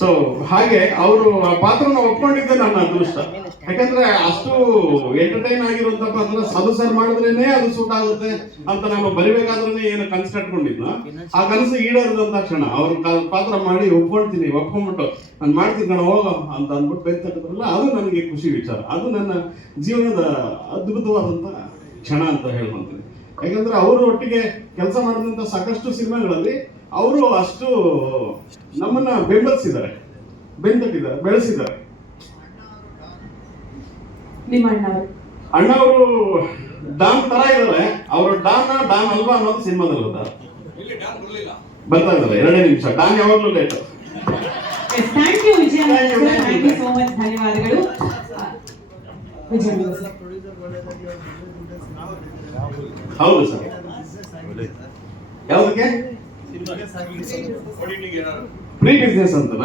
So ಹಾಗೆ ಅವರು ಆ ಪಾತ್ರನ ಒಪ್ಕೊಂಡಿದ್ದೆ ನನ್ನ ಅದೃಷ್ಟ. ಯಾಕಂದ್ರೆ ಅಷ್ಟು ಎಂಟರ್ಟೈನ್ ಆಗಿರುವಂತ ಪಾತ್ರ ಸರ್ ಮಾಡಿದ್ರೇನೆ ಅದು ಸೂಟ್ ಆಗುತ್ತೆ ಅಂತ ನಾನು ಬರಿಬೇಕಾದ್ರೆ ಏನು ಕನಸು ಕಟ್ಕೊಂಡಿದ್ನ, ಆ ಕನಸು ಈಡೇರಿದಂತ ಕ್ಷಣ ಅವ್ರ ಪಾತ್ರ ಮಾಡಿ ಒಪ್ಕೊಂಡ್ಬಿಟ್ಟು ನಾನು ಮಾಡ್ತೀನಿ ಕಣ ಹೋಗೋ ಅಂತ ಅಂದ್ಬಿಟ್ಟು ಬೆತ್ತಲ್ಲ, ಅದು ನನಗೆ ಖುಷಿ ವಿಚಾರ. ಅದು ನನ್ನ ಜೀವನದ ಅದ್ಭುತವಾದಂತ ಕ್ಷಣ ಅಂತ ಹೇಳ್ಕೊಂತೀನಿ. ಯಾಕಂದ್ರೆ ಅವರು ಒಟ್ಟಿಗೆ ಕೆಲಸ ಮಾಡಿದಂತ ಸಾಕಷ್ಟು ಸಿನಿಮಾಗಳಲ್ಲಿ ಅವರು ಅಷ್ಟು ನಮ್ಮನ್ನ ಬೆಂಬಲಿಸಿದ್ದಾರೆ, ಬೆಂತಟ್ಟಿದ್ದಾರೆ, ಬೆಳೆಸಿದ್ದಾರೆ. ಅಣ್ಣವರು ಡಾನ್ ತರ ಇದ್ದಾರೆ. ಅವರು ಡಾನ್ ಅಲ್ವಾ ಅನ್ನೋದು ಸಿನಿಮಾದಲ್ಲಿ ಬರ್ತಾ ಇದ್ದಾರೆ. 2 ನಿಮಿಷ ಡಾನ್ ಯಾವಾಗ್ಲೂ late. Thank you Vijaya, thank you so much, ಧನ್ಯವಾದಗಳು. ಹೌದು ಸರ್. ಯಾವುದಕ್ಕೆ? ಪ್ರೀ ಬಿಸ್ನೆಸ್ ಅಂತನಾ?